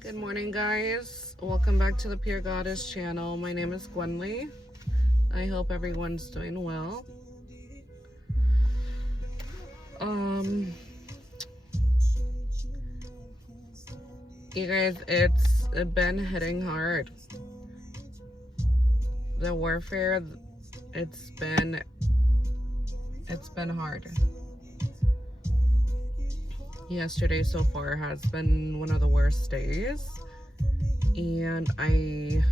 Good morning, guys. Welcome back to the Pure Goddess channel. My name is Gwenly. I hope everyone's doing well. You guys, it's been hitting hard. The warfare, it's been hard. Yesterday so far has been one of the worst days, and the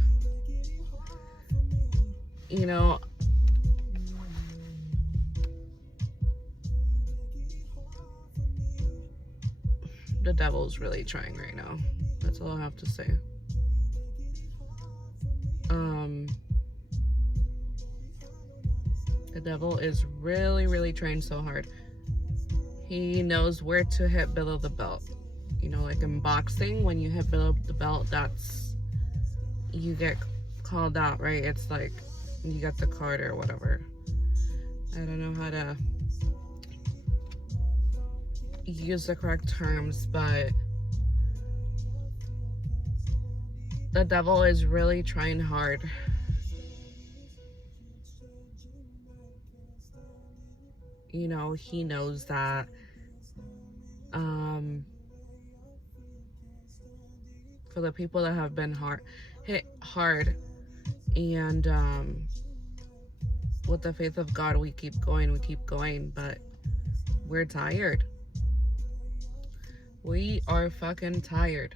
devil's really trying right now. That's all I have to say. The devil is really trying so hard. He knows where to hit below the belt. You know, like in boxing, when you hit below the belt, you get called out, right? It's like you get the card or whatever. I don't know how to use the correct terms, but the devil is really trying hard. You know, he knows that for the people that have been hit hard, and with the faith of God, we keep going, but we're tired. We are fucking tired.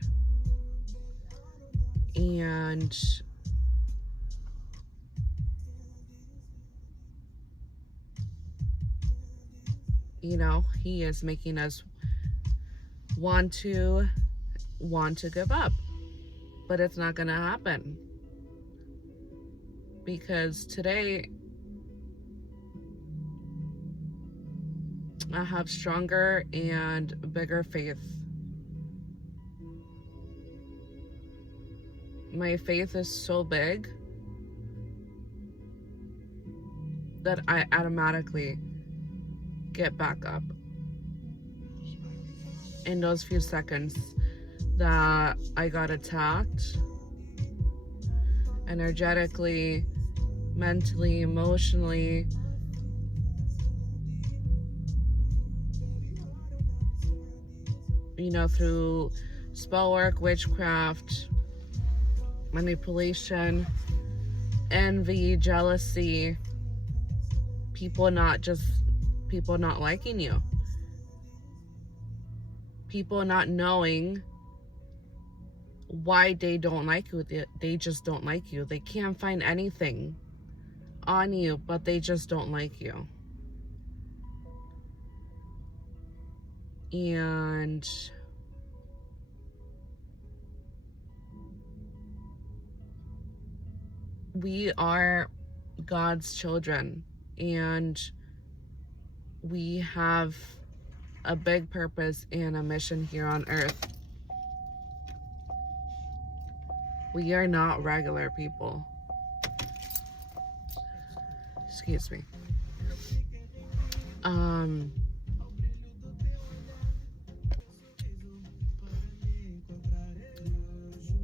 And you know, he is making us want to give up, but it's not gonna happen, because today I have stronger and bigger faith. My faith is so big that I automatically get back up in those few seconds that I got attacked, energetically, mentally, emotionally. You know, through spell work, witchcraft, manipulation, envy, jealousy, people not liking you, people not knowing why they don't like you. They just don't like you. They can't find anything on you, but they just don't like you. And we are God's children, and we have a big purpose and a mission here on earth. We are not regular people. Excuse me.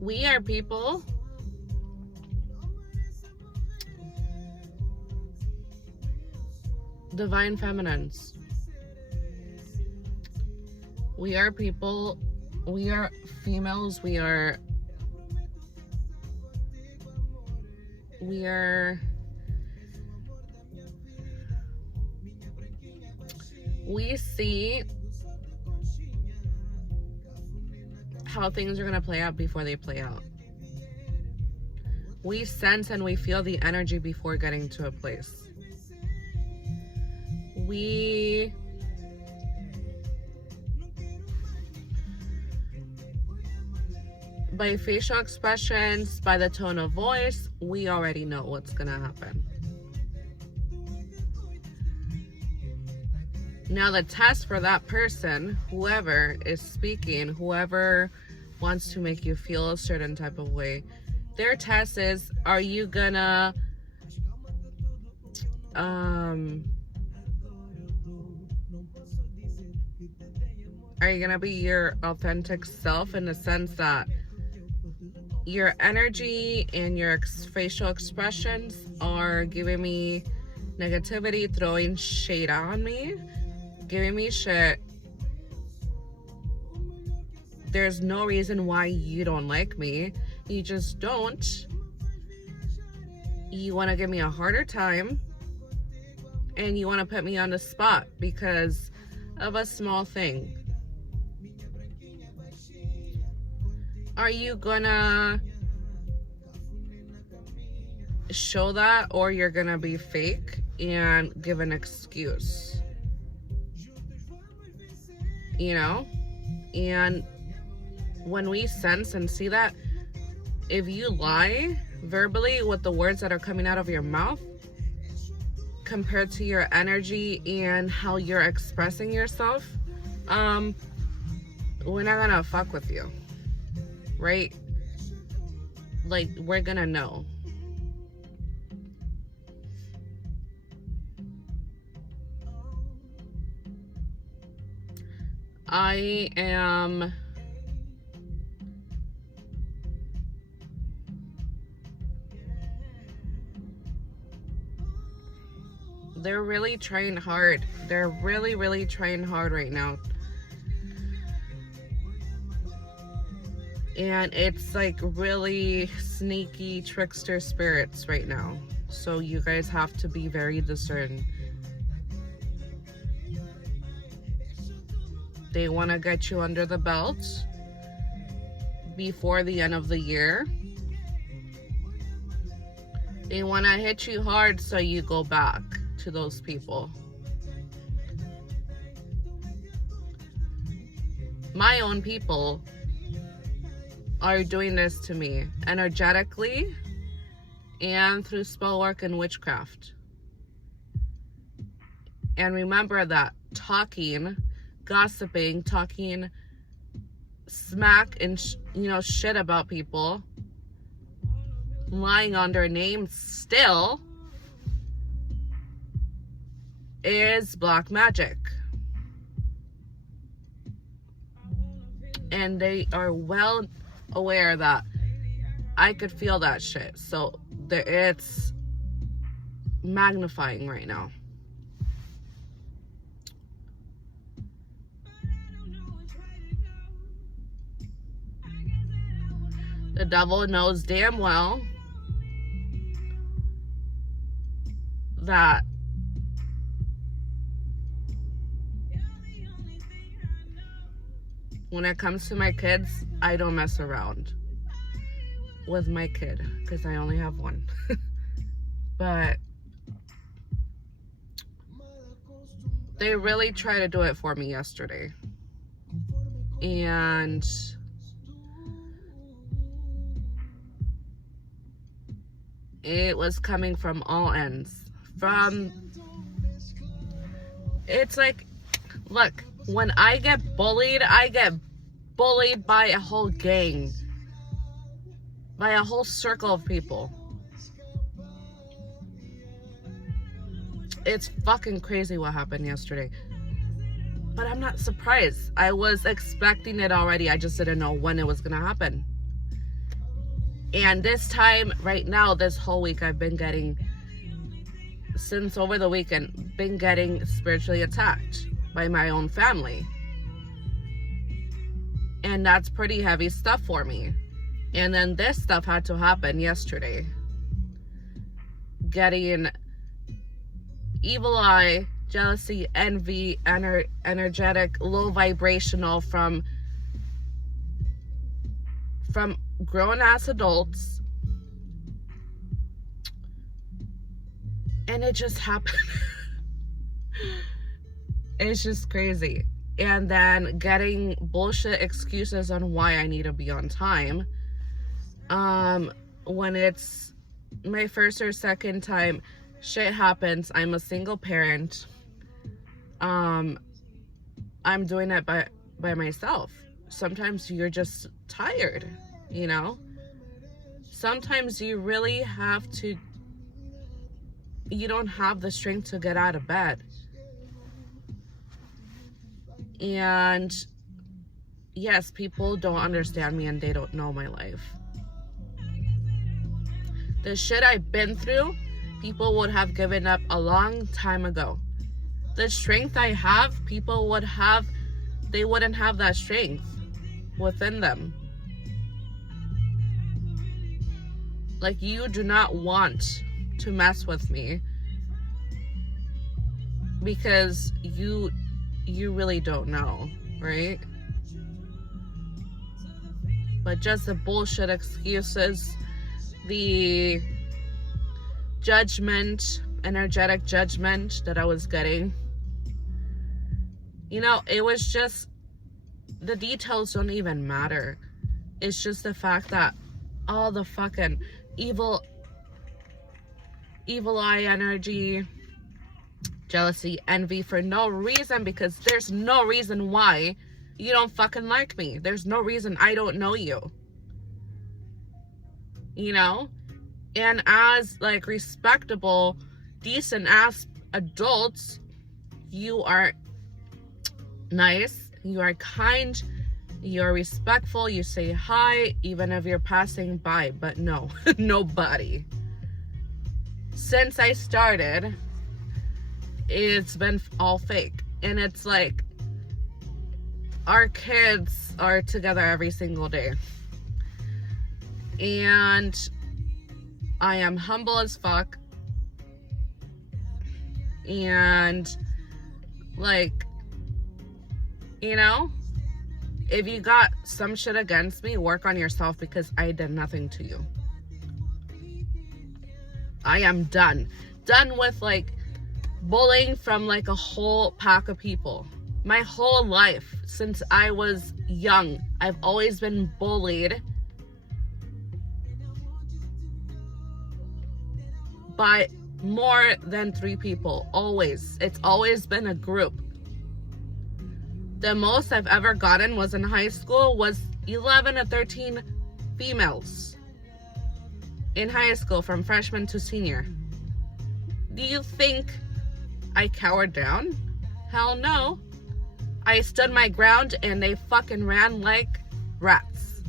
We are people divine feminines. We are people, we are females, we see how things are going to play out before they play out. We sense and we feel the energy before getting to a place. By facial expressions, by the tone of voice, we already know what's gonna happen. Now the test for that person, whoever is speaking, whoever wants to make you feel a certain type of way, their test is, are you gonna Are you gonna be your authentic self, in the sense that your energy and your facial expressions are giving me negativity, throwing shade on me, giving me shit. There's no reason why you don't like me. You just don't. You want to give me a harder time, and you want to put me on the spot because of a small thing. Are you gonna show that, or you're gonna be fake and give an excuse? You know? And when we sense and see that, if you lie verbally with the words that are coming out of your mouth compared to your energy and how you're expressing yourself, we're not gonna fuck with you, right? Like, we're gonna know. I am they're really trying hard. They're really trying hard right now. And it's like really sneaky trickster spirits right now. So you guys have to be very discerning. They want to get you under the belt before the end of the year. They want to hit you hard so you go back to those people. My own people are doing this to me energetically and through spell work and witchcraft. And remember that talking, gossiping, talking smack and shit about people, lying on their names still is black magic. And they are well aware that I could feel that shit. So it's magnifying right now. The devil knows damn well that when it comes to my kids, I don't mess around with my kid because I only have one. But they really tried to do it for me yesterday. And it was coming from all ends. It's like, look, when I get bullied by a whole gang, by a whole circle of people. It's fucking crazy what happened yesterday. But I'm not surprised. I was expecting it already. I just didn't know when it was gonna happen. And this time, right now, this whole week, I've been getting, since over the weekend, been getting spiritually attacked by my own family. And that's pretty heavy stuff for me. And then this stuff had to happen yesterday. Getting evil eye, jealousy, envy, energetic, low vibrational from grown-ass adults. And it just happened. It's just crazy. And then getting bullshit excuses on why I need to be on time. When it's my first or second time, shit happens. I'm a single parent. I'm doing it by myself. Sometimes you're just tired, you know? Sometimes you really have to, you don't have the strength to get out of bed. And yes, people don't understand me and they don't know my life. The shit I've been through, people would have given up a long time ago. The strength I have, people would have, they wouldn't have that strength within them. Like, you do not want to mess with me because you really don't know, right? But just the bullshit excuses, the judgment, energetic judgment that I was getting, you know, it was just, the details don't even matter. It's just the fact that all the fucking evil eye energy, jealousy, envy for no reason, because there's no reason why you don't fucking like me. There's no reason I don't know you. You know? And as like respectable, decent ass adults, you are nice, you are kind, you're respectful, you say hi, even if you're passing by. But no, nobody. Since I started, it's been all fake. And it's like, our kids are together every single day. And I am humble as fuck. And like, you know, if you got some shit against me, work on yourself, because I did nothing to you. I am done. Done with like bullying from like a whole pack of people. My whole life, since I was young, I've always been bullied by more than 3 people. Always. It's always been a group. The most I've ever gotten was in high school, was 11 to 13 females in high school, from freshman to senior. Do you think I cowered down? Hell no. I stood my ground and they fucking ran like rats.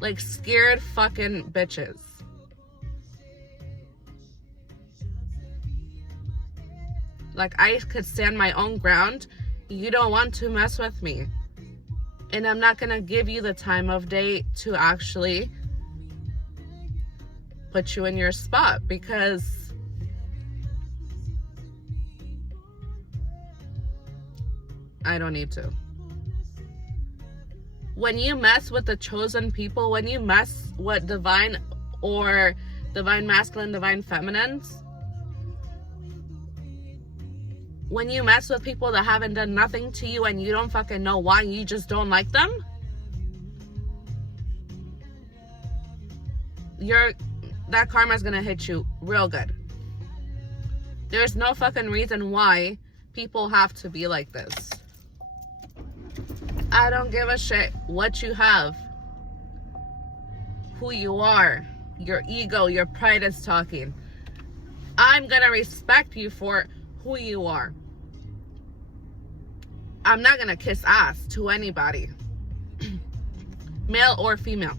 Like scared fucking bitches. Like, I could stand my own ground. You don't want to mess with me. And I'm not gonna give you the time of day to actually put you in your spot, because I don't need to. When you mess with the chosen people, when you mess with divine or divine masculine, divine feminines, when you mess with people that haven't done nothing to you and you don't fucking know why, you just don't like them, that karma's gonna hit you real good. There's no fucking reason why people have to be like this. I don't give a shit what you have, who you are, your ego, your pride is talking. I'm gonna respect you for who you are. I'm not gonna kiss ass to anybody, male or female.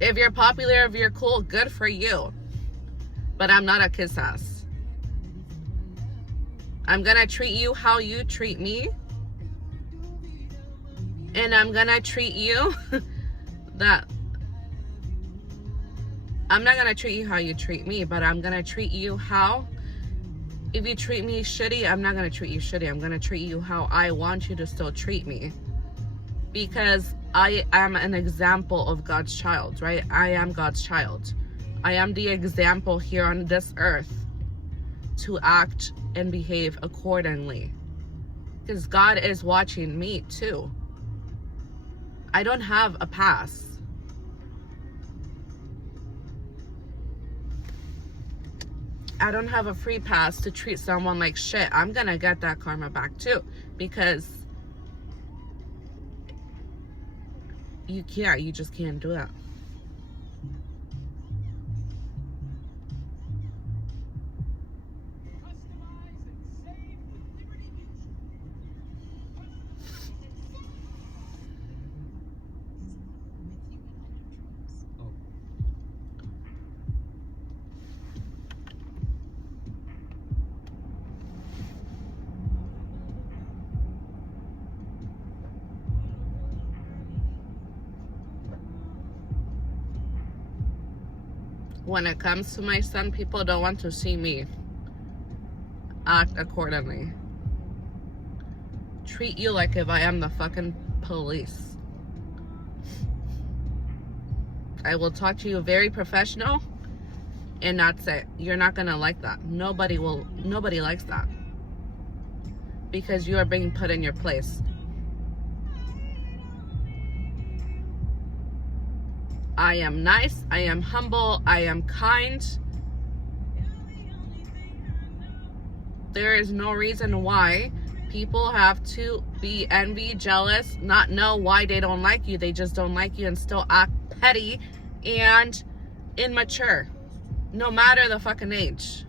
If you're popular, if you're cool, good for you. But I'm not a kiss ass. I'm gonna treat you how you treat me. And I'm gonna treat you I'm not gonna treat you how you treat me, but I'm gonna treat you how, if you treat me shitty, I'm not gonna treat you shitty. I'm gonna treat you how I want you to still treat me. Because I am an example of God's child, right? I am God's child. I am the example here on this earth to act and behave accordingly. Because God is watching me too. I don't have a pass. I don't have a free pass to treat someone like shit. I'm gonna get that karma back too. Because you just can't do that. When it comes to my son, people don't want to see me act accordingly. Treat you like if I am the fucking police. I will talk to you very professional, and that's it. You're not gonna like that. Nobody likes that. Because you are being put in your place. I am nice, I am humble, I am kind. There is no reason why people have to be envy, jealous, not know why they don't like you. They just don't like you and still act petty and immature, no matter the fucking age.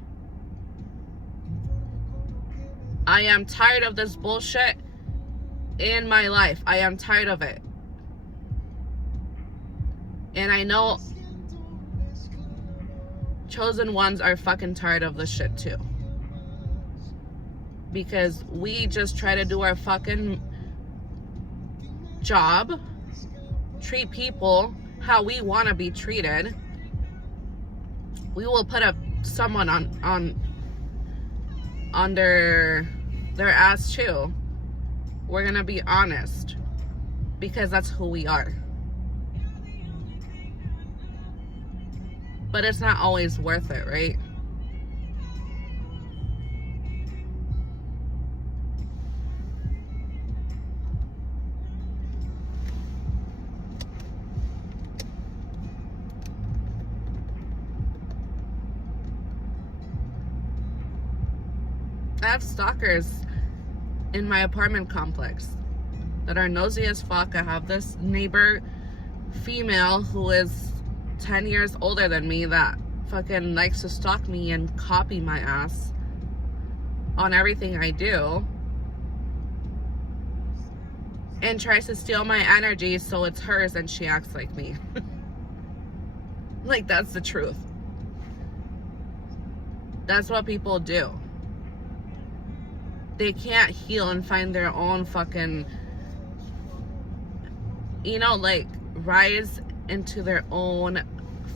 I am tired of this bullshit in my life. I am tired of it. And I know chosen ones are fucking tired of this shit too. Because we just try to do our fucking job, treat people how we want to be treated. We will put someone on their ass too. We're gonna be honest, because that's who we are. But it's not always worth it, right? I have stalkers in my apartment complex that are nosy as fuck. I have this neighbor female who is 10 years older than me that fucking likes to stalk me and copy my ass on everything I do and tries to steal my energy so it's hers and she acts like me. Like, that's the truth. That's what people do. They can't heal and find their own fucking, like, rise into their own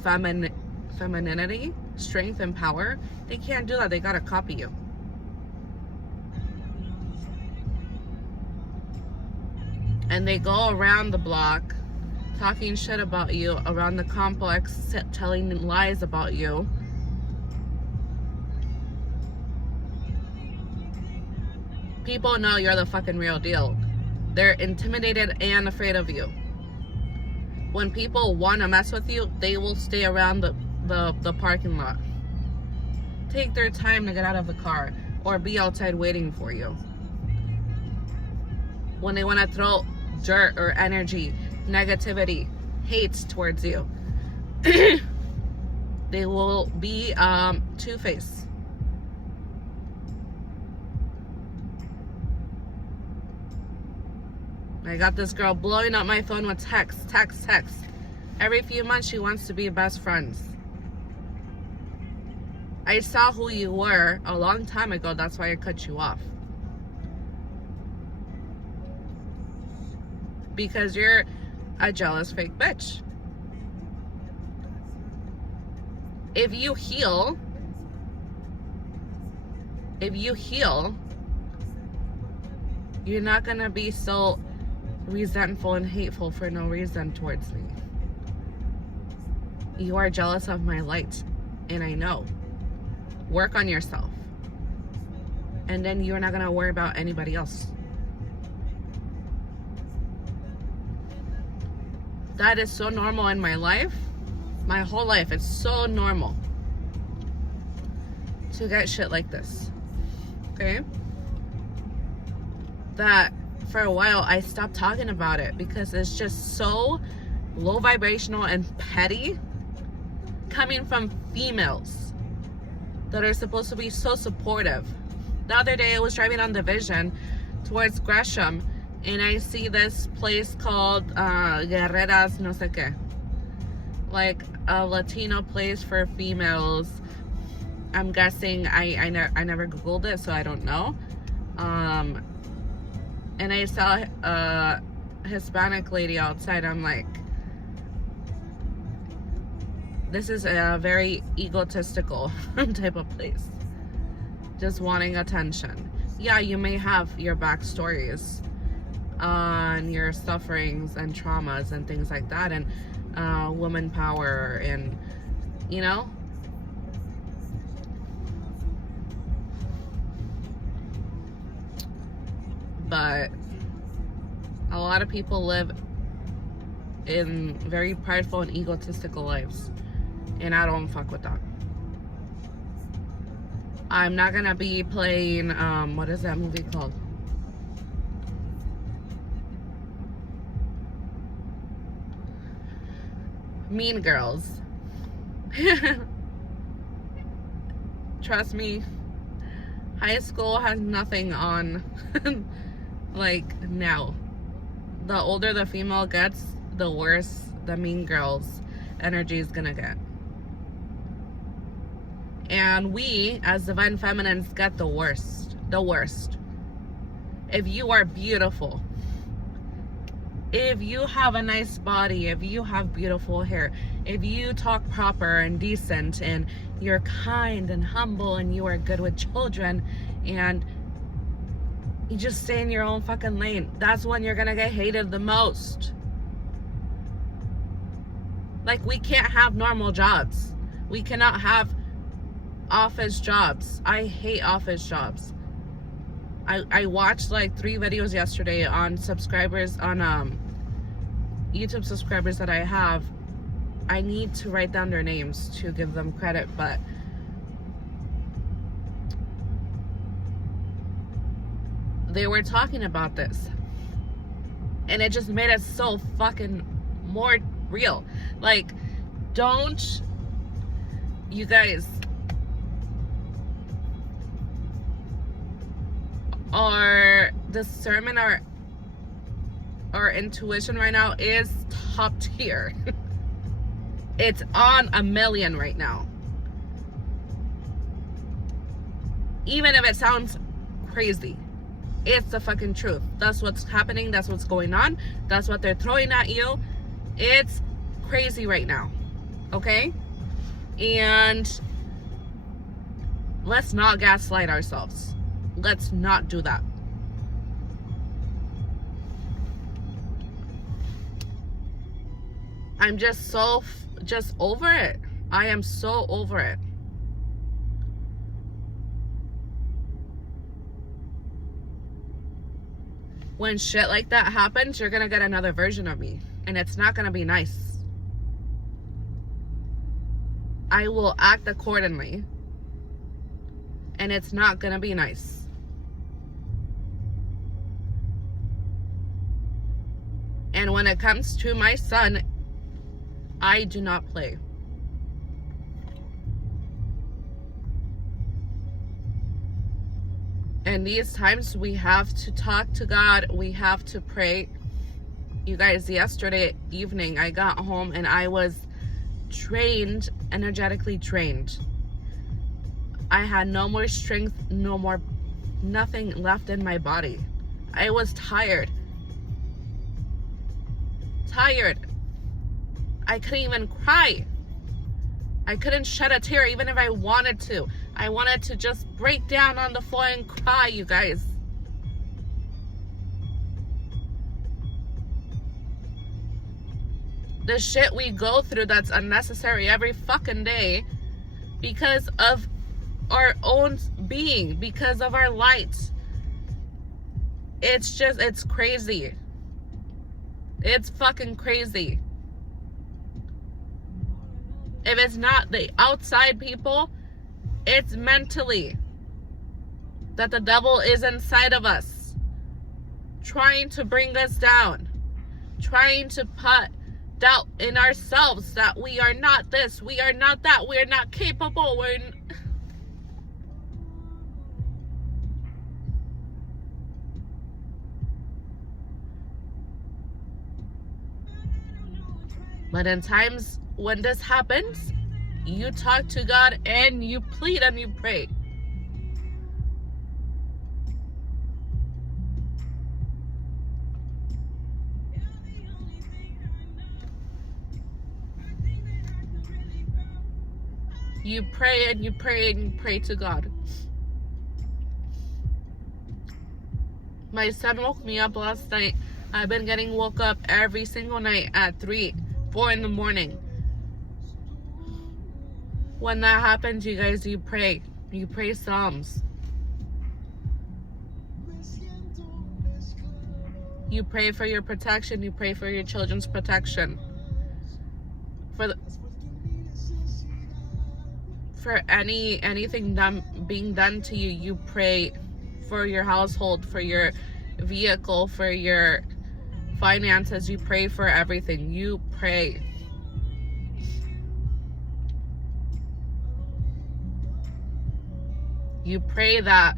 femininity, strength, and power. They can't do that. They gotta copy you. And they go around the block talking shit about you, around the complex, telling lies about you. People know you're the fucking real deal. They're intimidated and afraid of you. When people want to mess with you, they will stay around the parking lot. Take their time to get out of the car or be outside waiting for you. When they want to throw dirt or energy, negativity, hate towards you, they will be two-faced. I got this girl blowing up my phone with text. Every few months she wants to be best friends. I saw who you were a long time ago. That's why I cut you off. Because you're a jealous fake bitch. If you heal, you're not gonna be so resentful and hateful for no reason towards me. You are jealous of my light, and I know. Work on yourself, and then you're not gonna worry about anybody else. That is so normal in my life. My whole life, it's so normal to get shit like this. Okay? That for a while I stopped talking about it because it's just so low vibrational and petty coming from females that are supposed to be so supportive. The other day I was driving on Division towards Gresham and I see this place called Guerreras no sé qué, like a Latino place for females. I'm guessing, I never googled it, so I don't know. And I saw a Hispanic lady outside. I'm like, This is a very egotistical type of place. Just wanting attention. Yeah, you may have your backstories on your sufferings and traumas and things like that, and woman power, and you know, but a lot of people live in very prideful and egotistical lives, and I don't fuck with that. I'm not gonna be playing what is that movie called? Mean Girls. Trust me, high school has nothing on like now. The older the female gets, the worse the Mean Girls energy is gonna get. And we, as divine feminines, get the worst. The worst. If you are beautiful, if you have a nice body, if you have beautiful hair, if you talk proper and decent, and you're kind and humble, and you are good with children, and you just stay in your own fucking lane, that's when you're gonna get hated the most. Like, we can't have normal jobs. We cannot have office jobs. I hate office jobs. I watched like 3 videos yesterday on subscribers, on YouTube subscribers that I have. I need to write down their names to give them credit, but they were talking about this, and it just made it so fucking more real. Like, don't, you guys, our discernment, our intuition right now is top tier. It's on a million right now. Even if it sounds crazy, it's the fucking truth. That's what's happening. That's what's going on. That's what they're throwing at you. It's crazy right now. Okay? And let's not gaslight ourselves. Let's not do that. I'm just so just over it. I am so over it. When shit like that happens, you're gonna get another version of me, and it's not gonna be nice. I will act accordingly, and it's not gonna be nice. And when it comes to my son, I do not play. And these times we have to talk to God. We have to pray. You guys, yesterday evening I got home and I was drained, energetically drained. I had no more strength, nothing left in my body. I was tired. I couldn't even cry. I couldn't shed a tear even if I wanted to. I wanted to just break down on the floor and cry, you guys. The shit we go through that's unnecessary every fucking day because of our own being, because of our light. It's crazy. It's fucking crazy. If it's not the outside people, it's mentally that the devil is inside of us, trying to bring us down, trying to put doubt in ourselves that we are not this, we are not that, we are not capable, But in times when this happens, you talk to God and you plead and you pray. You pray and you pray and you pray to God. My son woke me up last night. I've been getting woke up every single night at 3, 4 in the morning. When that happens, you guys, you pray. You pray Psalms. You pray for your protection. You pray for your children's protection. For anything being done to you, you pray for your household, for your vehicle, for your finances. You pray for everything. You pray. You pray that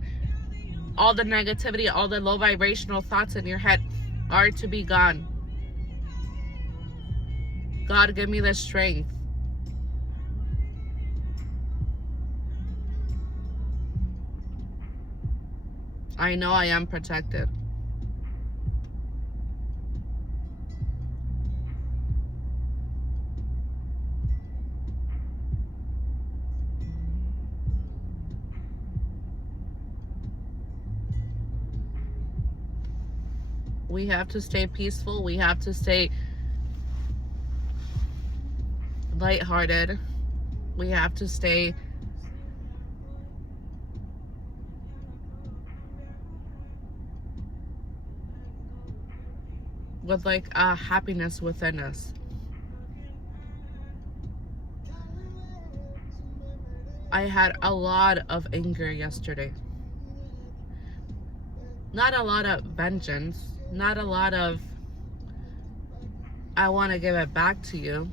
all the negativity, all the low vibrational thoughts in your head are to be gone. God, give me the strength. I know I am protected. We have to stay peaceful. We have to stay lighthearted. We have to stay with like a happiness within us. I had a lot of anger yesterday. Not a lot of vengeance. Not a lot of I want to give it back to you.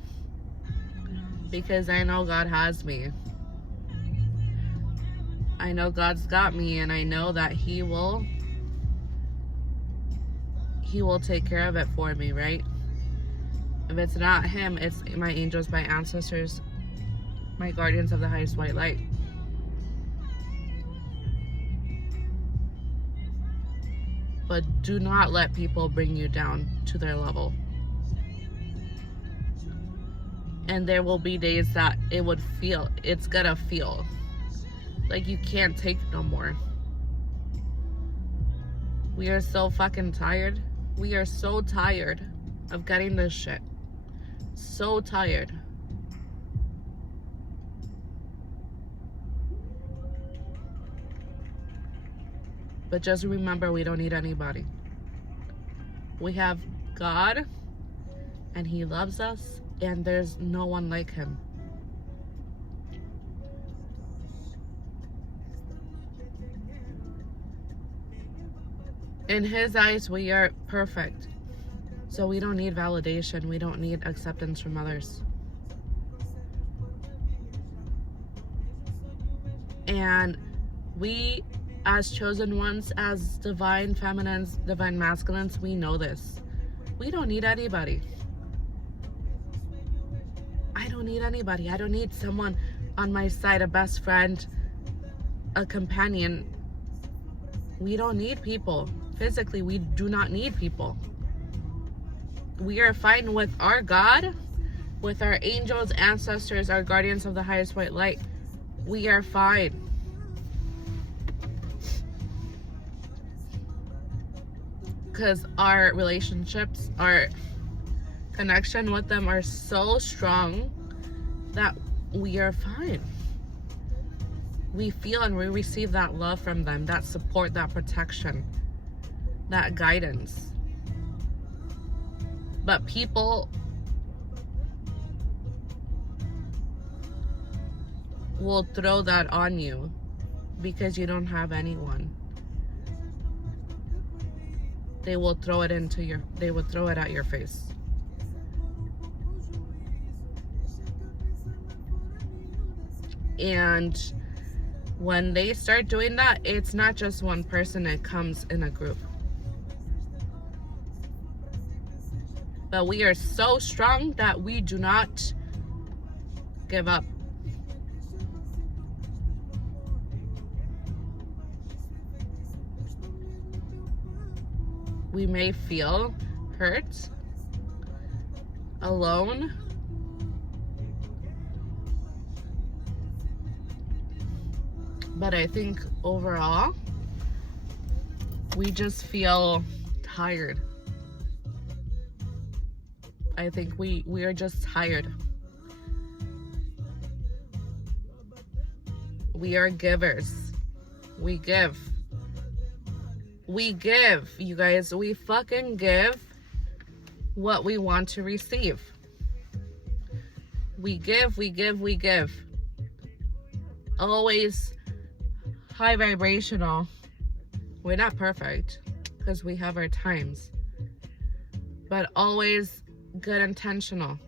Because I know God has me. I know God's got me, and I know that He will take care of it for me, right? If it's not Him, it's my angels, my ancestors, my guardians of the highest white light. But do not let people bring you down to their level. And there will be days that it's gonna feel like you can't take no more. We are so fucking tired. We are so tired of getting this shit. So tired. But just remember, we don't need anybody. We have God, and He loves us, and there's no one like Him. In His eyes, we are perfect. So we don't need validation. We don't need acceptance from others. And we, as chosen ones, as divine feminines, divine masculines, we know this. We don't need anybody. I don't need anybody. I don't need someone on my side, a best friend, a companion. We don't need people. Physically, we do not need people. We are fine with our God, with our angels, ancestors, our guardians of the highest white light. We are fine. Because our relationships, our connection with them are so strong that we are fine. We feel and we receive that love from them, that support, that protection, that guidance. But people will throw that on you because you don't have anyone. They will throw it at your face. And when they start doing that, it's not just one person, it comes in a group. But we are so strong that we do not give up. We may feel hurt, alone, But I think overall, we just feel tired. I think we are just tired. We are givers. We give. We give, you guys. We fucking give what we want to receive. We give, we give, we give. Always high vibrational. We're not perfect because we have our times, but always good intentional.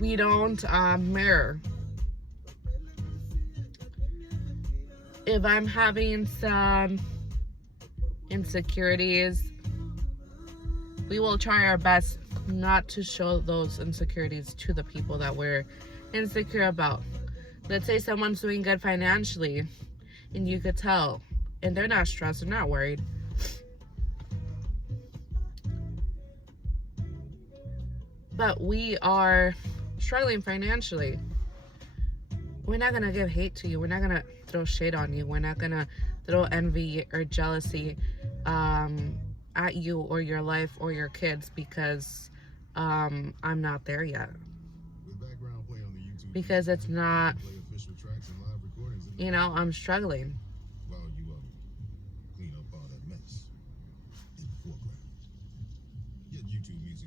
We don't mirror. If I'm having some insecurities, we will try our best not to show those insecurities to the people that we're insecure about. Let's say someone's doing good financially and you could tell, and they're not stressed, they're not worried. But we are struggling financially. We're not gonna give hate to you. We're not gonna throw shade on you. We're not gonna throw envy or jealousy at you or your life or your kids because I'm not there yet. Because it's not, you know, I'm struggling.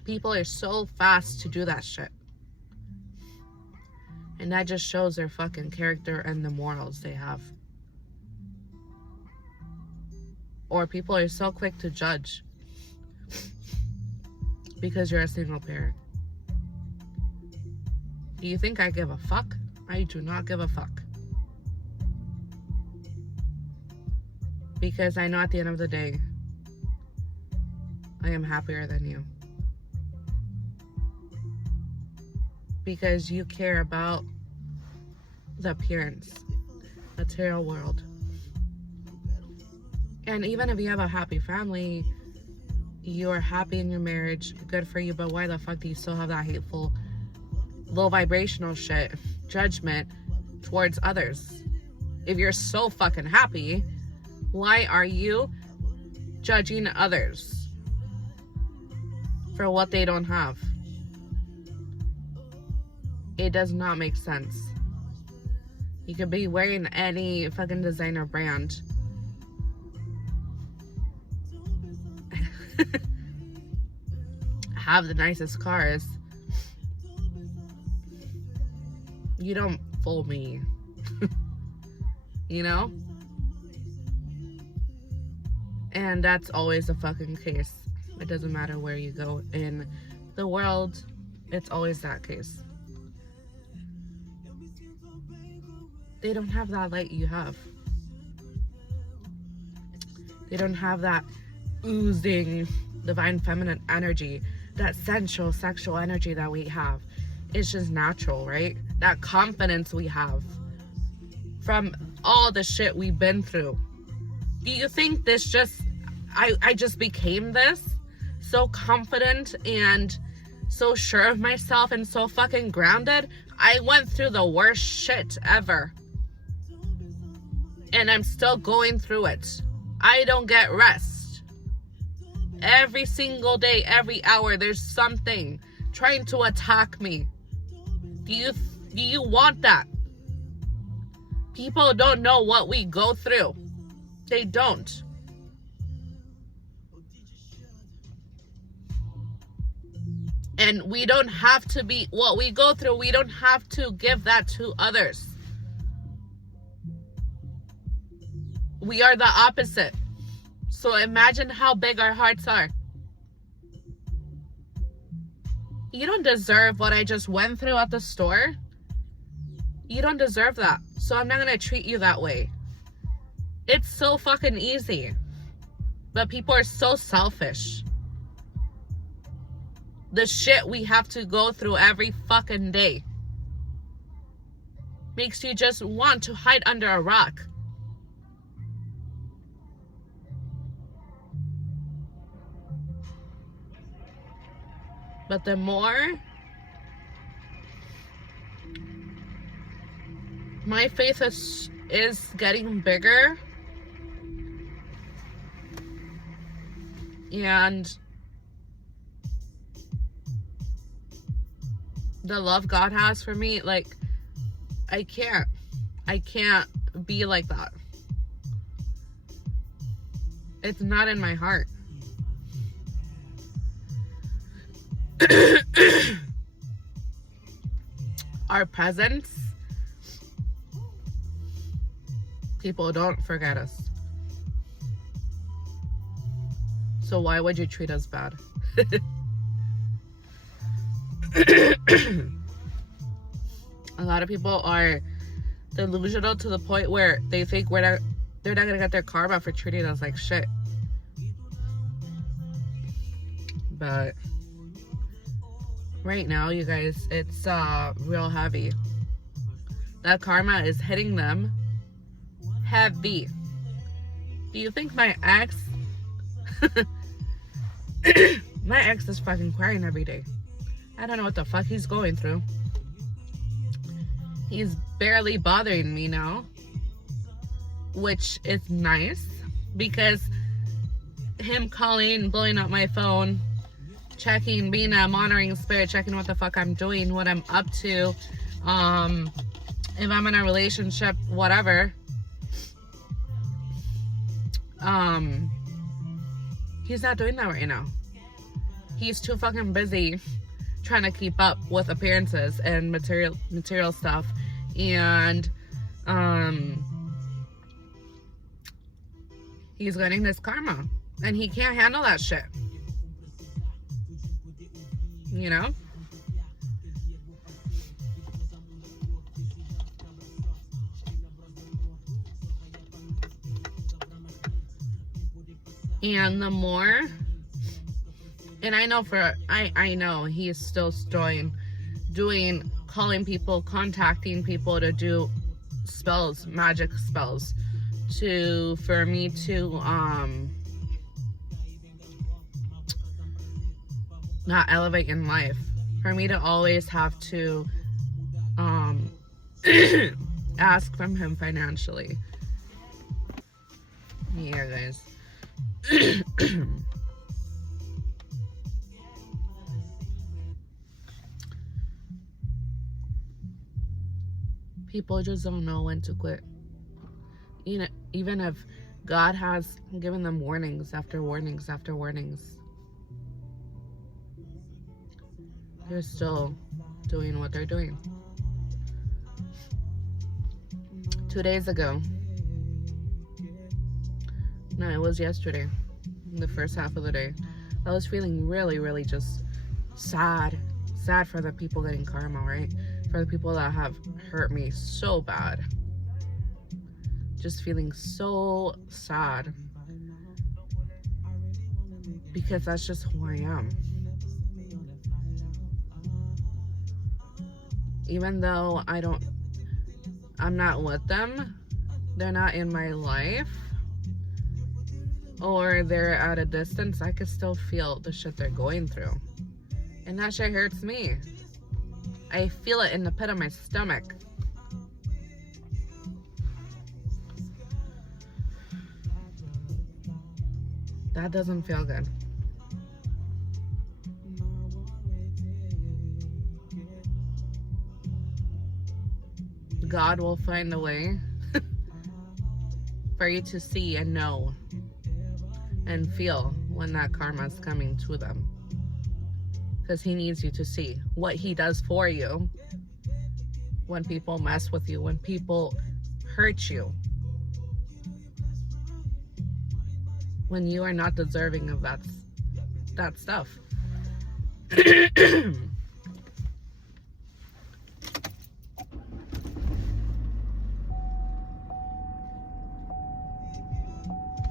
People are so fast to do that shit. And that just shows their fucking character and the morals they have. Or people are so quick to judge because you're a single parent. Do you think I give a fuck? I do not give a fuck. Because I know at the end of the day, I am happier than you. Because you care about the appearance, material world. And even if you have a happy family, you're happy in your marriage, good for you, but why the fuck do you still have that hateful, low vibrational shit, judgment towards others? If you're so fucking happy, why are you judging others for what they don't have? It does not make sense. You could be wearing any fucking designer brand. Have the nicest cars. You don't fool me. You know? And that's always the fucking case. It doesn't matter where you go in the world. It's always that case. They don't have that light you have. They don't have that oozing divine feminine energy, that sensual sexual energy that we have. It's just natural, right? That confidence we have from all the shit we've been through. Do you think this just, I just became this? So confident and so sure of myself and so fucking grounded? I went through the worst shit ever. And I'm still going through it. I don't get rest. Every single day, every hour, there's something trying to attack me. Do you want that? People don't know what we go through. They don't. And we don't have to be what we go through. We don't have to give that to others. We are the opposite. So imagine how big our hearts are. You don't deserve what I just went through at the store. You don't deserve that. So I'm not going to treat you that way. It's so fucking easy. But people are so selfish. The shit we have to go through every fucking day makes you just want to hide under a rock. But the more My faith is getting bigger, and the love God has for me, like, I can't be like that. It's not in my heart. Our presence, people don't forget us. So why would you treat us bad? A lot of people are delusional to the point where they think they're not gonna get their karma for treating us like shit. But right now, you guys, it's real heavy. That karma is hitting them heavy. Do you think my ex my ex is fucking crying every day? I don't know what the fuck he's going through. He's barely bothering me now, which is nice, because him calling, blowing up my phone, checking, being a monitoring spirit, checking what the fuck I'm doing, what I'm up to, if I'm in a relationship, whatever. He's not doing that right now. He's too fucking busy trying to keep up with appearances and material stuff, and he's getting this karma, and he can't handle that shit, you know. And the more, and I know he is still doing, calling people, contacting people to do spells, magic spells, for me to not elevate in life, for me to always have to ask from him financially. Yeah, guys. People just don't know when to quit. You know, even if God has given them warnings after warnings after warnings, they're still doing what they're doing. 2 days ago, no, it was yesterday, the first half of the day, I was feeling really, really just sad for the people getting karma, right? For the people that have hurt me so bad. Just feeling so sad, because that's just who I am. Even though I'm not with them, they're not in my life, or they're at a distance, I could still feel the shit they're going through. And that shit hurts me. I feel it in the pit of my stomach. That doesn't feel good. God will find a way for you to see and know and feel when that karma is coming to them. Because he needs you to see what he does for you when people mess with you, when people hurt you, when you are not deserving of that stuff.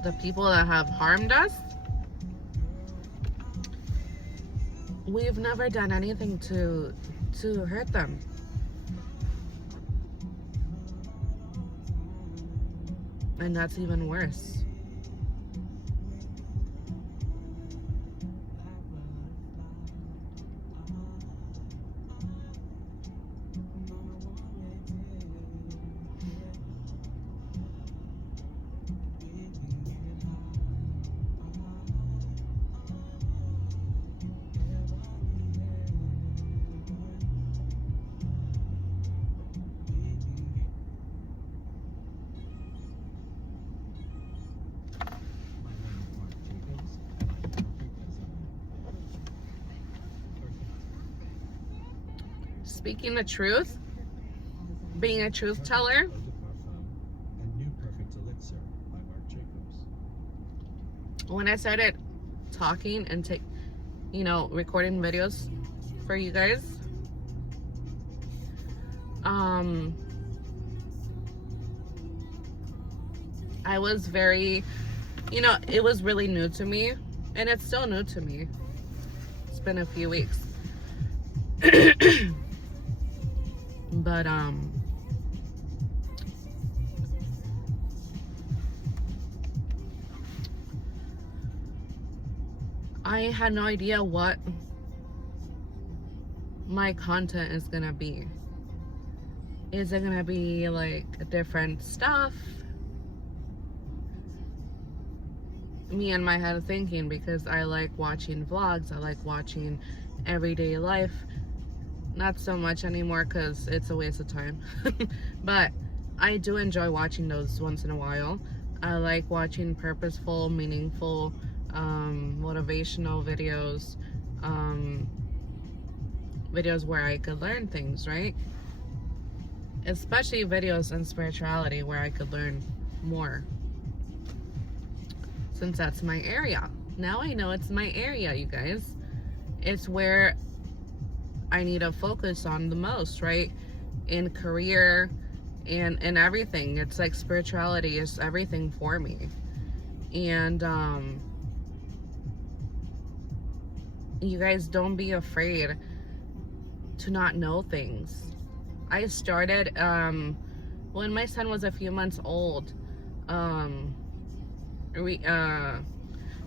The people that have harmed us, we've never done anything to hurt them. And that's even worse. speaking the truth, being a truth teller, when I started talking and recording videos for you guys, I was very, it was really new to me, and it's still new to me. It's been a few weeks. But I had no idea what my content is gonna be. Is it gonna be like different stuff? Me and my head thinking, because I like watching vlogs, I like watching everyday life. Not so much anymore because it's a waste of time. But I do enjoy watching those once in a while. I like watching purposeful, meaningful, motivational videos, videos where I could learn things, right? Especially videos in spirituality where I could learn more, since that's my area. Now I know it's my area, you guys. It's where I need to focus on the most, right? In career and everything. It's like spirituality is everything for me. And you guys, don't be afraid to not know things. I started when my son was a few months old,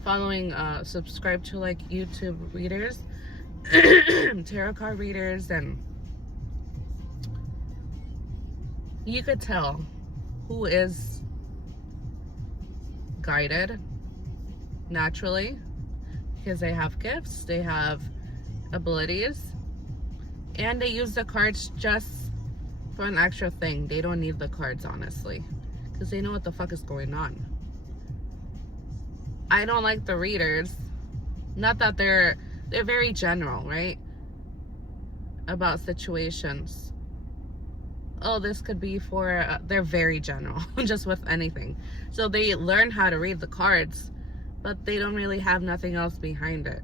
following subscribe to like YouTube readers, tarot card readers, and you could tell who is guided naturally, because they have gifts, they have abilities, and they use the cards just for an extra thing. They don't need the cards, honestly, because they know what the fuck is going on. I don't like the readers. Not that they're very general, right? About situations. Oh, this could be for, they're very general, just with anything. So they learn how to read the cards, but they don't really have nothing else behind it.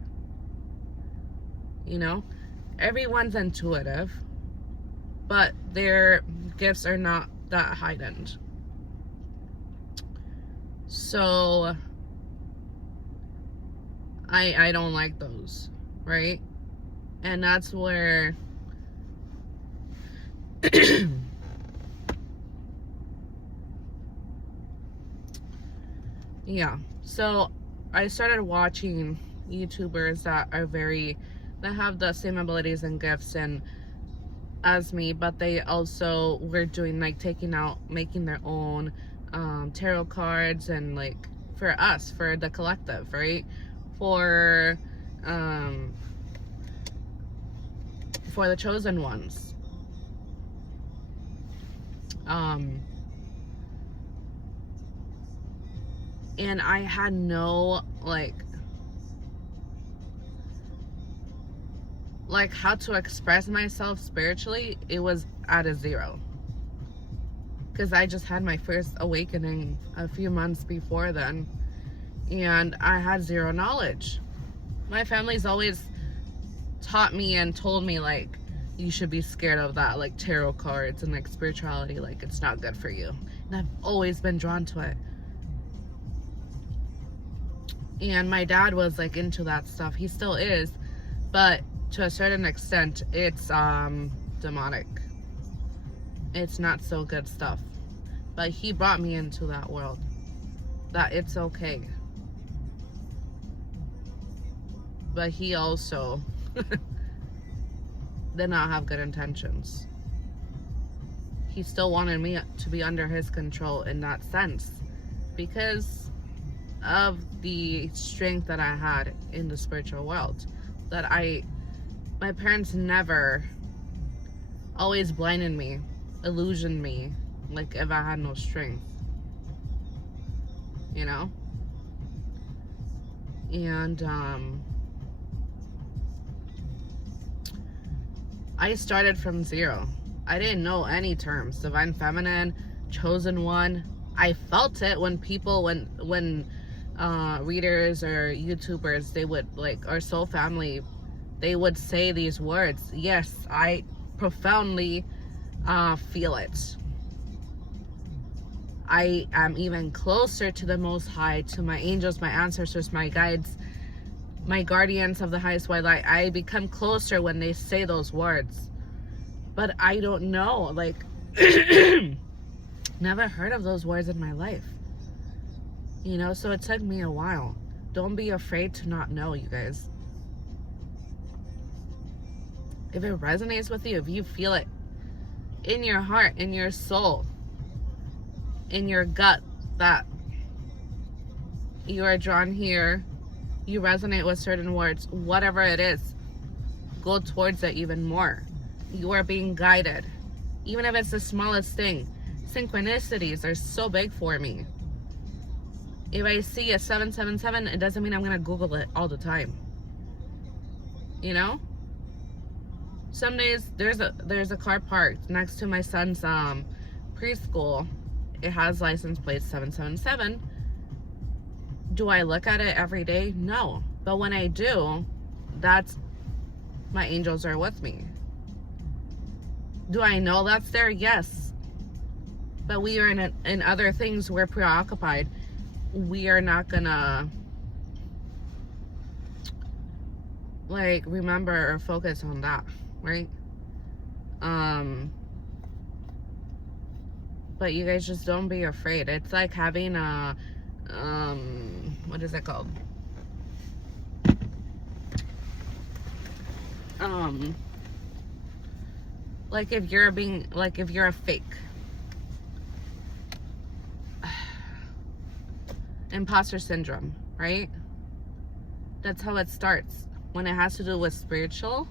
Everyone's intuitive, but their gifts are not that heightened. So I don't like those, right? And that's where yeah. So I started watching YouTubers that have the same abilities and gifts as me, but they also were doing making their own tarot cards, and like for us, for the collective, right? For the chosen ones. And I had no like how to express myself spiritually. It was at a zero, because I just had my first awakening a few months before then, and I had zero knowledge. My family's always taught me and told me like, you should be scared of that, like tarot cards and like spirituality, like it's not good for you. And I've always been drawn to it. And my dad was like into that stuff. He still is, but to a certain extent, it's demonic. It's not so good stuff. But he brought me into that world, that it's okay. But he also did not have good intentions. He still wanted me to be under his control in that sense, because of the strength that I had in the spiritual world. That my parents never, always blinded me, illusioned me, like if I had no strength, And I started from zero. I didn't know any terms. Divine feminine, chosen one. I felt it when people, when readers or YouTubers, they would like, or soul family, they would say these words. Yes, I profoundly feel it. I am even closer to the Most High, to my angels, my ancestors, my guides, my guardians of the highest white light. I become closer when they say those words. But I don't know, like, never heard of those words in my life. You know, so it took me a while. Don't be afraid to not know, you guys. If it resonates with you, if you feel it in your heart, in your soul, in your gut, that you are drawn here, you resonate with certain words, whatever it is, go towards it even more. You are being guided, even if it's the smallest thing. Synchronicities are so big for me. If I see a 777, it doesn't mean I'm gonna Google it all the time. You know? Some days there's a car parked next to my son's preschool. It has license plate 777. Do I look at it every day? No. But when I do, that's, my angels are with me. Do I know that's there? Yes. But we are in other things, we're preoccupied. We are not gonna like remember or focus on that, right? But you guys just don't be afraid. It's like having a what is it called? Like if you're a fake imposter syndrome, right? That's how it starts. When it has to do with spiritual,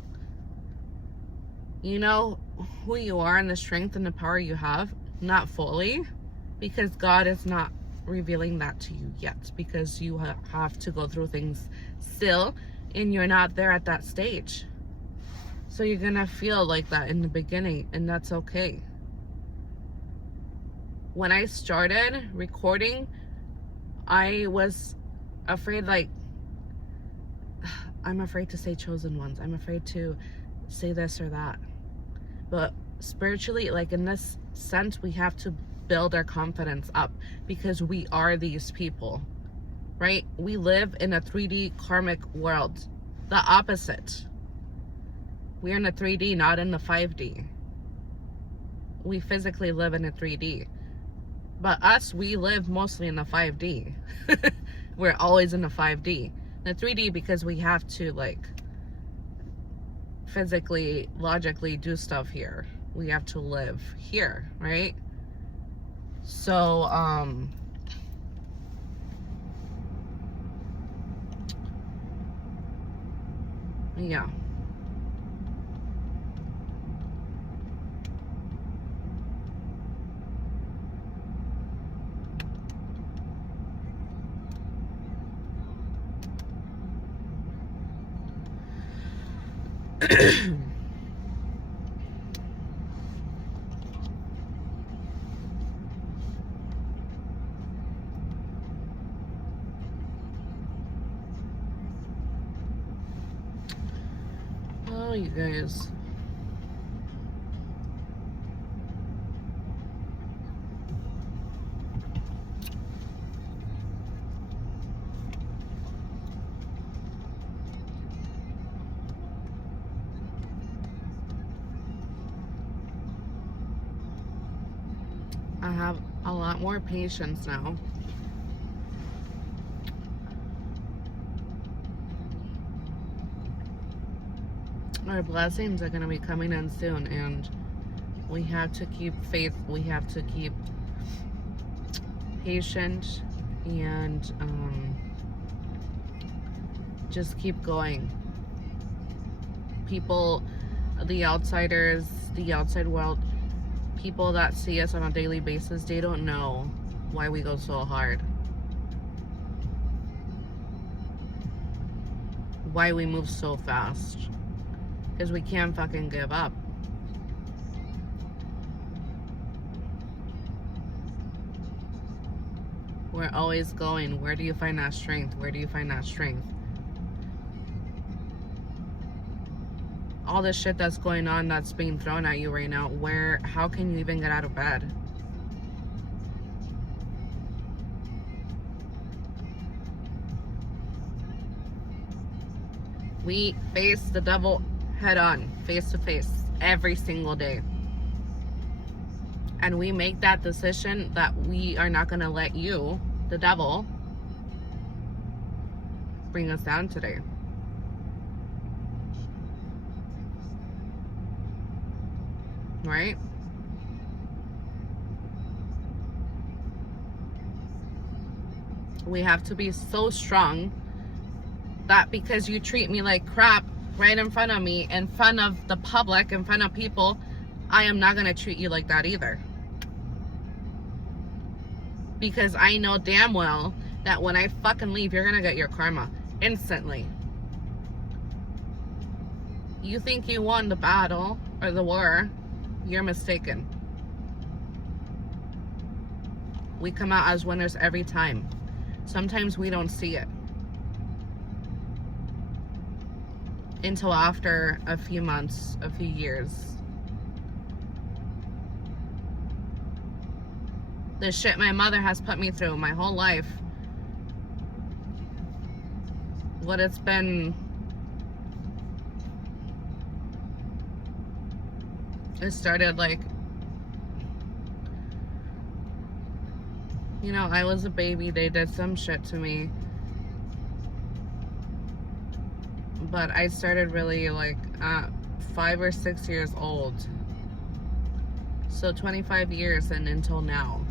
you know who you are and the strength and the power you have, not fully, because God is not revealing that to you yet, because you have to go through things still, and you're not there at that stage. So you're gonna feel like that in the beginning, and that's okay. When I started recording, I was afraid, like, I'm afraid to say chosen ones. I'm afraid to say this or that. But spiritually, like in this sense, we have to build our confidence up, because we are these people, right? We live in a 3D karmic world. The opposite. We're in a 3D, not in the 5D. We physically live in a 3D. But us, we live mostly in the 5D. We're always in the 5D. The 3D because we have to, like, physically, logically do stuff here. We have to live here, right? So, yeah. Oh, you guys. I have a lot more patience now. Our blessings are going to be coming in soon, and we have to keep faith. We have to keep patient, and just keep going. People, the outsiders, the outside world, people that see us on a daily basis, they don't know why we go so hard, why we move so fast, because we can't fucking give up. We're always going. Where do you find that strength? Where do you find that strength? All the shit that's going on, that's being thrown at you right now, how can you even get out of bed? We face the devil head on, face to face, every single day. And we make that decision that we are not going to let you, the devil, bring us down today. Right? We have to be so strong that because you treat me like crap right in front of me, in front of the public, in front of people, I am not going to treat you like that either. Because I know damn well that when I fucking leave, you're going to get your karma instantly. You think you won the battle or the war, you're mistaken. We come out as winners every time. Sometimes we don't see it until after a few months, a few years. The shit my mother has put me through my whole life, what it's been, it started like, you know, I was a baby, they did some shit to me, but I started really like at 5 or 6 years old, so 25 years, and until now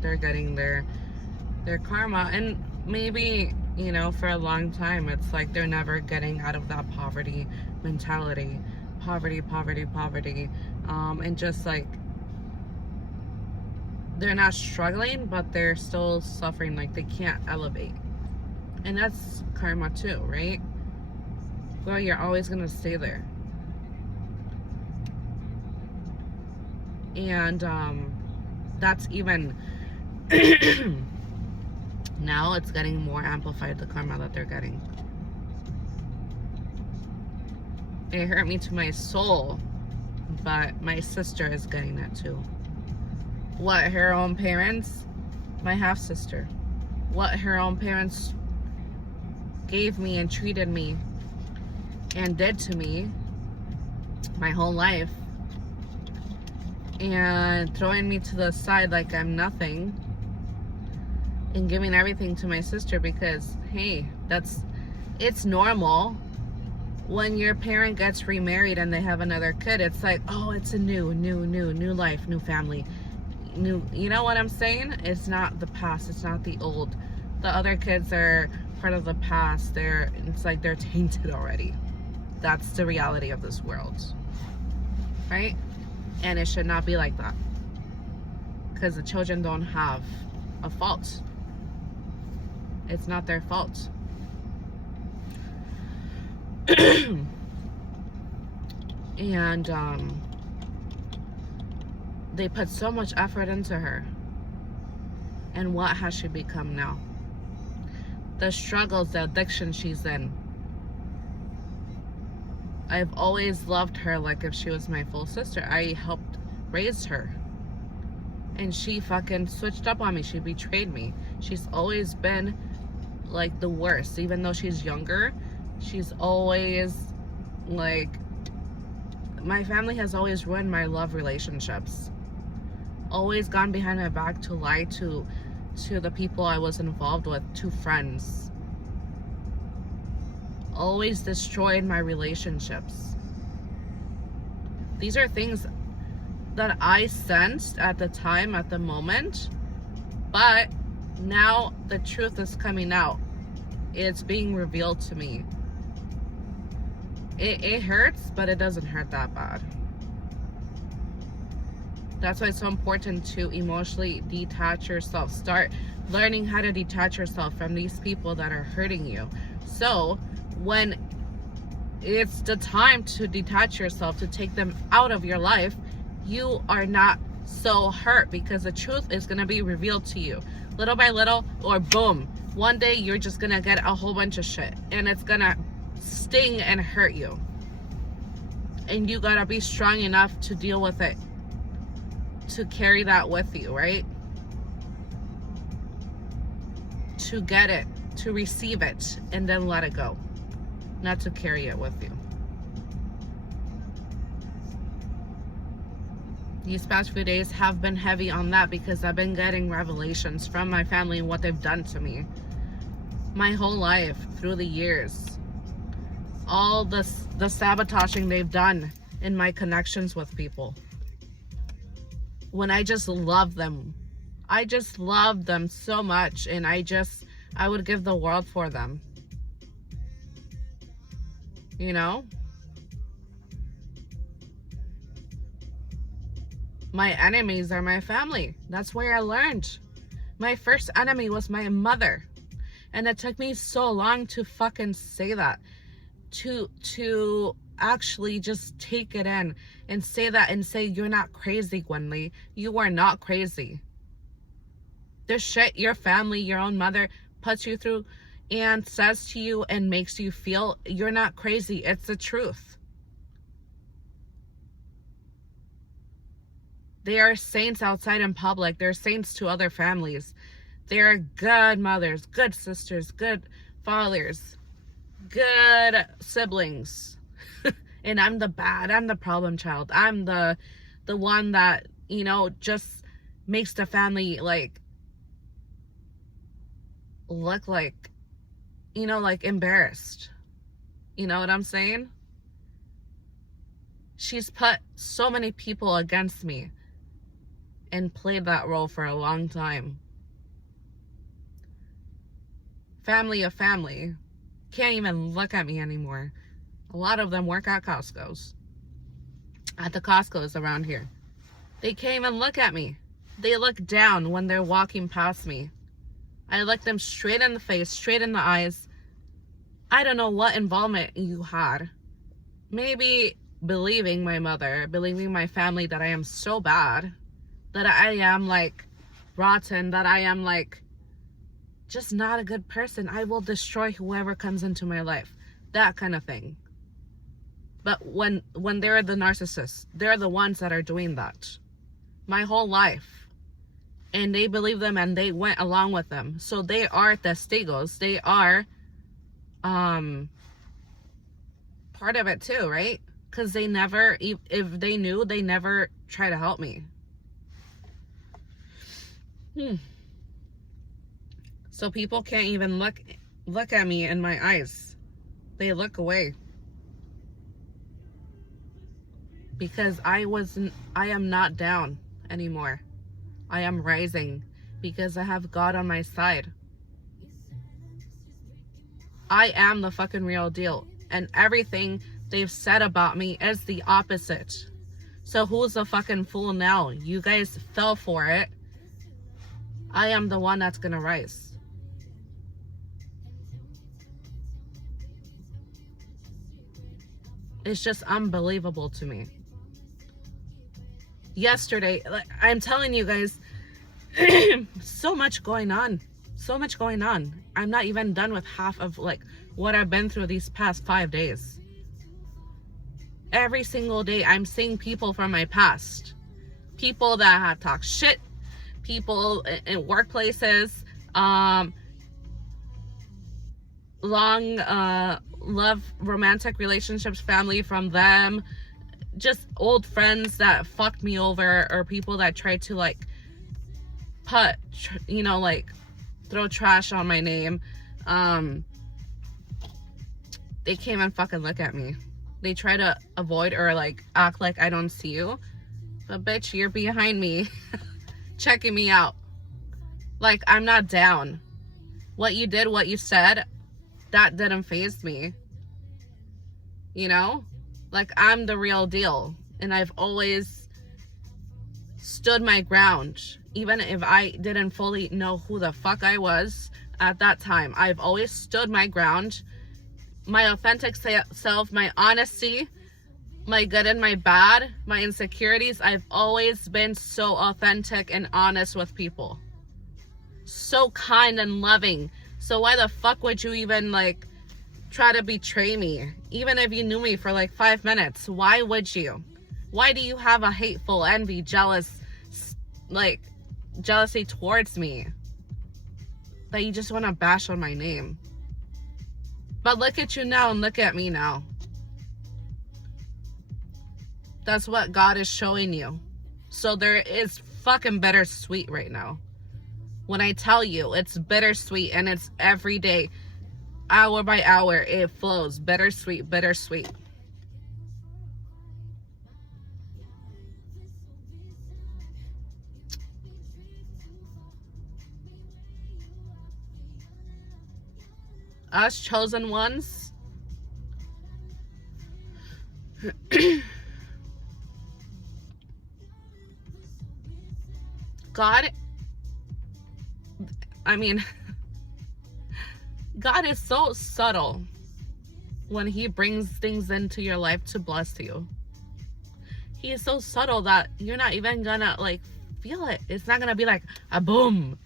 they're getting their karma. And maybe, you know, for a long time it's like they're never getting out of that poverty mentality, poverty, and just like they're not struggling, but they're still suffering, like they can't elevate. And that's karma too, right? Well, you're always gonna stay there. And that's even now it's getting more amplified, the karma that they're getting. It hurt me to my soul, but my sister is getting that too. What her own parents, my half sister, what her own parents gave me and treated me and did to me my whole life, and throwing me to the side like I'm nothing, and giving everything to my sister because, hey, it's normal. When your parent gets remarried and they have another kid, it's like, oh, it's a new life, new family, new, you know what I'm saying? It's not the past, it's not the old. The other kids are part of the past. It's like they're tainted already. That's the reality of this world, right? And it should not be like that, because the children don't have a fault. It's not their fault. And they put so much effort into her, and what has she become now? The struggles, the addiction she's in. I've always loved her like if she was my full sister. I helped raise her, and she fucking switched up on me. She betrayed me. She's always been like the worst. Even though she's younger, she's always like, my family has always ruined my love relationships, always gone behind my back to lie to the people I was involved with, to friends, always destroyed my relationships. These are things that I sensed at the time, at the moment, but now the truth is coming out. It's being revealed to me. It hurts, but it doesn't hurt that bad. That's why it's so important to emotionally detach yourself. Start learning how to detach yourself from these people that are hurting you. So when it's the time to detach yourself, to take them out of your life, you are not so hurt, because the truth is going to be revealed to you little by little, or boom, one day you're just going to get a whole bunch of shit and it's going to sting and hurt you. And you got to be strong enough to deal with it, to carry that with you, right? To get it, to receive it, and then let it go. Not to carry it with you. These past few days have been heavy on that, because I've been getting revelations from my family and what they've done to me. My whole life, through the years. All the sabotaging they've done in my connections with people. When I just love them. I just love them so much, and I would give the world for them. You know? My enemies are my family. That's where I learned. My first enemy was my mother. And it took me so long to fucking say that. To actually just take it in and say that, and say, you're not crazy, Gwenly. You are not crazy. The shit your family, your own mother puts you through and says to you and makes you feel, you're not crazy. It's the truth. They are saints outside in public. They're saints to other families. They're good mothers, good sisters, good fathers, good siblings. And I'm the problem child. I'm the one that, just makes the family look like, embarrassed. You know what I'm saying? She's put so many people against me and played that role for a long time. Family of family can't even look at me anymore. A lot of them work at Costco's. At the Costco's around here. They can't even look at me. They look down when they're walking past me. I look them straight in the face, straight in the eyes. I don't know what involvement you had. Maybe believing my mother, believing my family that I am so bad, that I am rotten, that I am just not a good person. I will destroy whoever comes into my life. That kind of thing. But when they're the narcissists, they're the ones that are doing that. My whole life. And they believe them and they went along with them. So they are testigos. They are part of it too, right? Because they never, if they knew, they never try to help me. So people can't even look at me in my eyes. They look away. Because I am not down anymore. I am rising because I have God on my side. I am the fucking real deal. And everything they've said about me is the opposite. So who's the fucking fool now? You guys fell for it. I am the one that's gonna rise. It's just unbelievable to me. Yesterday, I'm telling you guys, so much going on. So much going on. I'm not even done with half of what I've been through these past 5 days. Every single day, I'm seeing people from my past. People that have talked shit. People in workplaces. Long love, romantic relationships, family from them. Just old friends that fucked me over, or people that tried to throw trash on my name. They can't even fucking look at me. They try to avoid or act like I don't see you. But bitch, you're behind me checking me out. I'm not down. What you did, what you said, that didn't faze me. I'm the real deal. And I've always stood my ground. Even if I didn't fully know who the fuck I was at that time. I've always stood my ground. My authentic self, my honesty, my good and my bad, my insecurities, I've always been so authentic and honest with people. So kind and loving. So why the fuck would you even like try to betray me? Even if you knew me for like 5 minutes, why would you? Why do you have a hateful, envy, jealous, like jealousy towards me? That you just want to bash on my name. But look at you now and look at me now. That's what God is showing you. So there is fucking bittersweet right now. When I tell you, it's bittersweet and it's every day, hour by hour, it flows. Bittersweet, bittersweet. Us chosen ones, God, I mean, God is so subtle when he brings things into your life to bless you. He is so subtle that you're not even gonna like feel it. It's not gonna be like a boom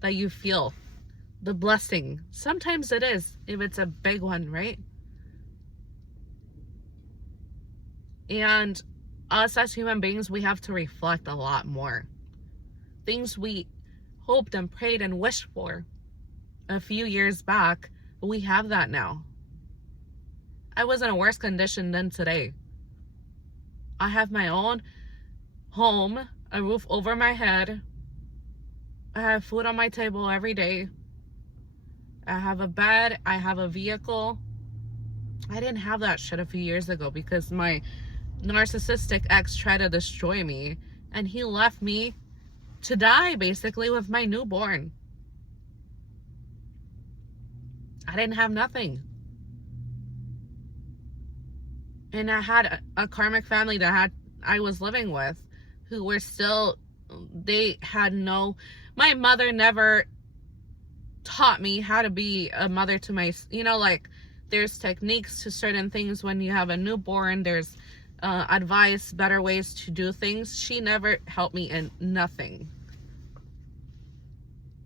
that you feel the blessing. Sometimes it is, if it's a big one, right? And us as human beings, we have to reflect a lot more. Things we hoped and prayed and wished for a few years back, we have that now. I was in a worse condition than today. I have my own home, a roof over my head. I have food on my table every day. I have a bed. I have a vehicle. I didn't have that shit a few years ago because my narcissistic ex tried to destroy me, and he left me to die basically with my newborn. I didn't have nothing. And I had a karmic family that I was living with who were still, they had no, my mother never taught me how to be a mother to my, like there's techniques to certain things when you have a newborn. There's advice, better ways to do things. She never helped me in nothing.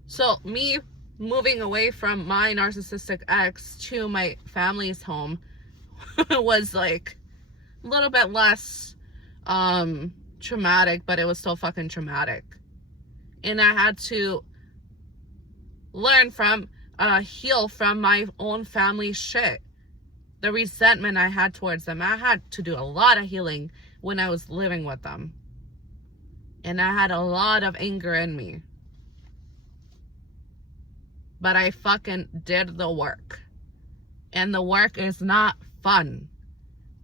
So me moving away from my narcissistic ex to my family's home was like a little bit less traumatic, but it was still fucking traumatic. And I had to learn from, heal from my own family shit. The resentment I had towards them. I had to do a lot of healing when I was living with them. And I had a lot of anger in me. But I fucking did the work. And the work is not fun.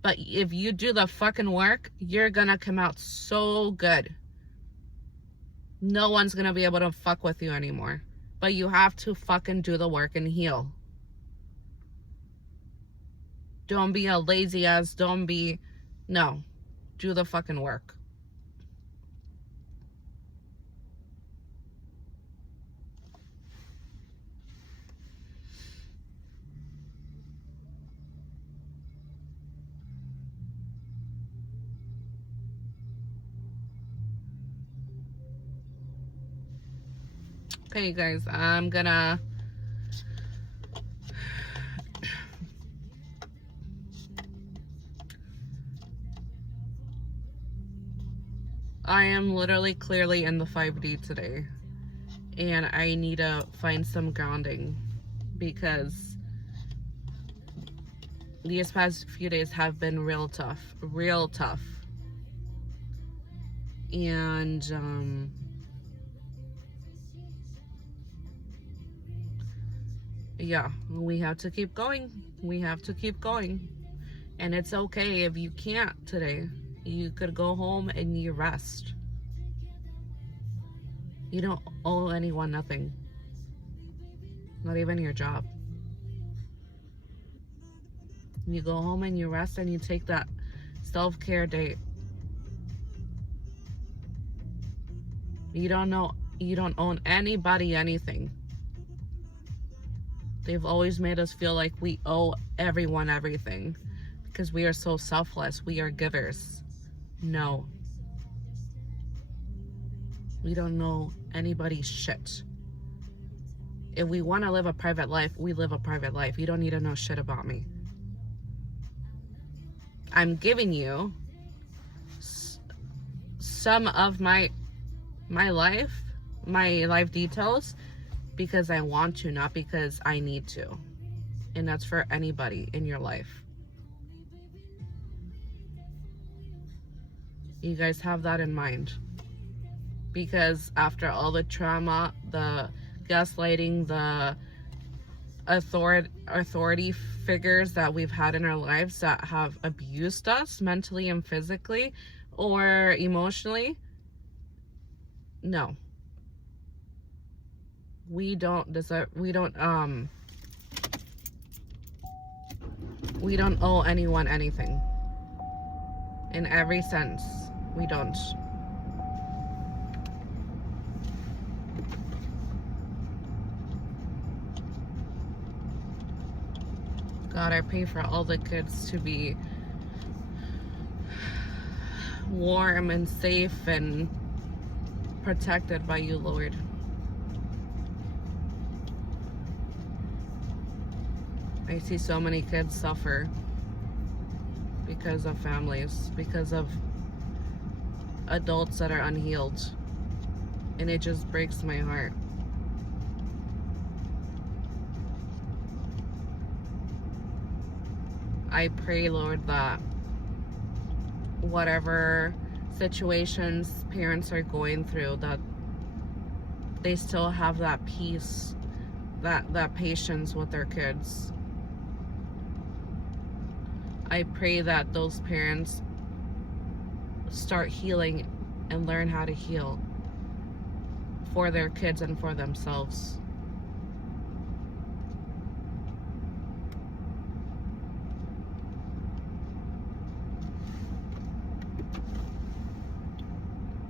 But if you do the fucking work, you're gonna come out so good. No one's gonna be able to fuck with you anymore. But you have to fucking do the work and heal. Don't be a lazy ass, no. Do the fucking work. Okay, guys, I'm gonna I am literally clearly in the 5D today, and I need to find some grounding because these past few days have been real tough. And yeah, we have to keep going. And it's okay if you can't today. You could go home and you rest. You don't owe anyone nothing. Not even your job. You go home and you rest and you take that self-care date. You don't owe anybody anything. They've always made us feel like we owe everyone everything. because we are so selfless. We are givers. No. We don't know anybody's shit. If we want to live a private life, we live a private life. You don't need to know shit about me. I'm giving you some of my life details, because I want to, not because I need to. And that's for anybody in your life. You guys have that in mind. Because after all the trauma, the gaslighting, the authority figures that we've had in our lives that have abused us mentally and physically or emotionally, no. We don't deserve, we don't owe anyone anything. In every sense, we don't. God, I pray for all the kids to be warm and safe and protected by you, Lord. I see so many kids suffer because of families, because of adults that are unhealed. And it just breaks my heart. I pray, Lord, that whatever situations parents are going through, that they still have that peace, that patience with their kids. I pray that those parents start healing and learn how to heal for their kids and for themselves.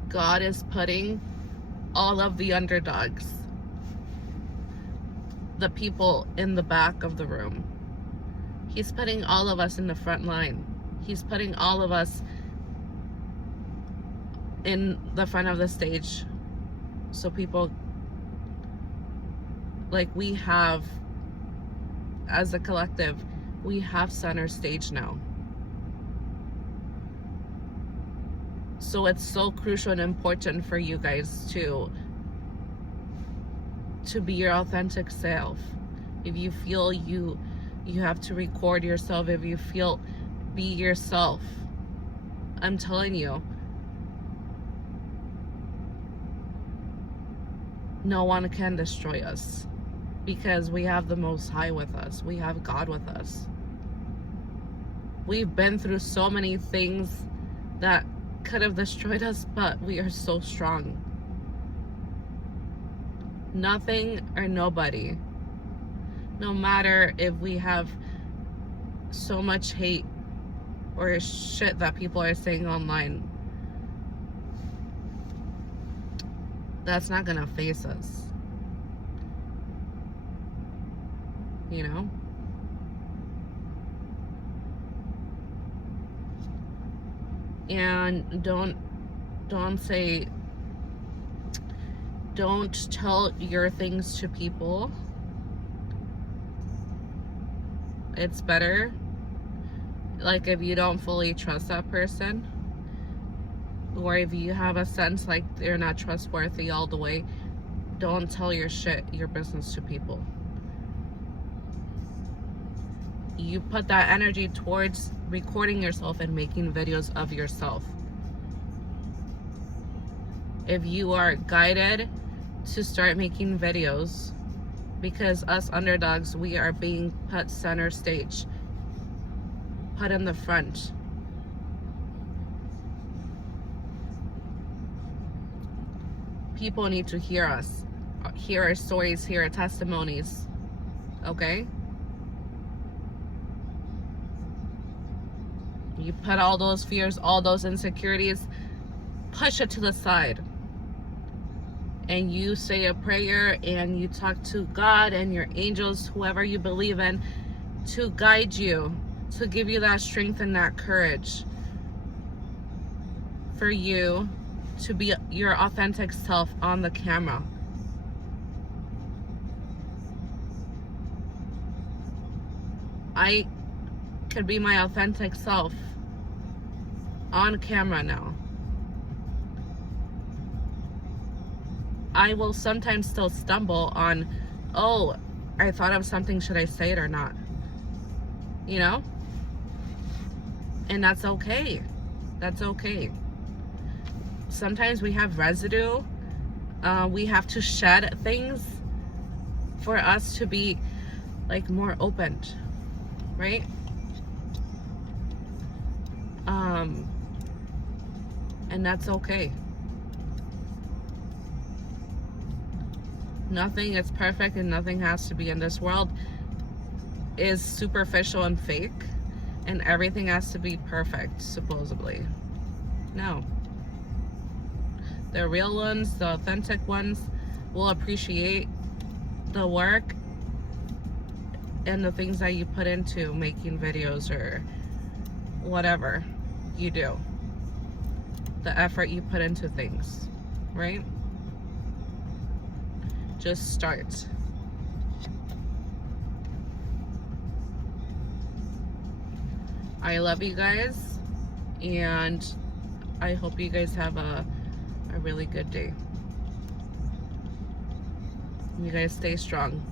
God is putting all of the underdogs, the people in the back of the room. He's putting all of us in the front line. He's putting all of us in the front of the stage. So people, like we have, as a collective, we have center stage now. So it's so crucial and important for you guys to be your authentic self. If you feel you have to record yourself, if you feel, be yourself. I'm telling you, no one can destroy us, because we have the Most High with us. We have God with us. We've been through so many things that could have destroyed us, but we are so strong. Nothing or nobody, no matter if we have so much hate or shit that people are saying online, that's not gonna face us, you know? And don't tell your things to people. It's better, like, if you don't fully trust that person, or if you have a sense like they're not trustworthy all the way, don't tell your shit, your business to people. You put that energy towards recording yourself and making videos of yourself. If you are guided to start making videos, because us underdogs, we are being put center stage, put in the front. People need to hear us, hear our stories, hear our testimonies, okay? You put all those fears, all those insecurities, push it to the side. And you say a prayer and you talk to God and your angels, whoever you believe in, to guide you, to give you that strength and that courage for you to be your authentic self on the camera. I could be my authentic self on camera now. I will sometimes still stumble on, oh, I thought of something, should I say it or not? You know? And that's okay. That's okay. Sometimes we have residue. We have to shed things for us to be like more open, right? And that's okay. Nothing is perfect, and nothing has to be in this world is superficial and fake, and everything has to be perfect, supposedly. No. The real ones, the authentic ones, will appreciate the work and the things that you put into making videos or whatever you do. The effort you put into things, right? Just start. I love you guys, and I hope you guys have a really good day. You guys stay strong.